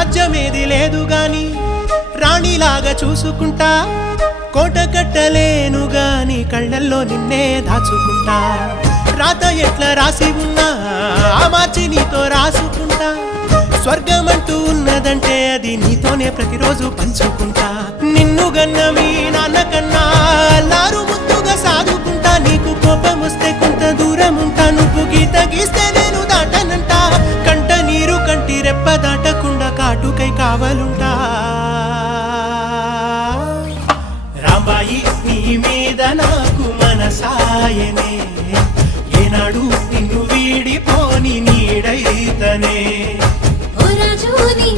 రాజ్యమేది లేదు గాని రాణిలాగా చూసుకుంటా కోట కట్టలేను గాని కళ్ళల్లో నిన్నే దాచుకుంటా రాత ఎట్లా రాసి ఉన్నా ఆ మార్చి నీతో రాసుకుంటా స్వర్గమంటూ ఉన్నదంటే అది నీతోనే ప్రతిరోజు పంచుకుంటా నిన్ను గన్నవి నాన్నకన్నా లారు ముద్దుగా సాదుకుంటా నీకు కోపం వస్తే కొంత దూరం ఉంటా నువ్వు గీత గీస్తే నేను దాటనంట కంట నీరు కంటి రెప్ప దాటకుండా కాటుకై కావలుంటా రాంబాయి నీ మీద నాకు మనసాయనే ఏనాడు నిన్ను వీడిపోని నీడైతనే ఓ రాజు నీ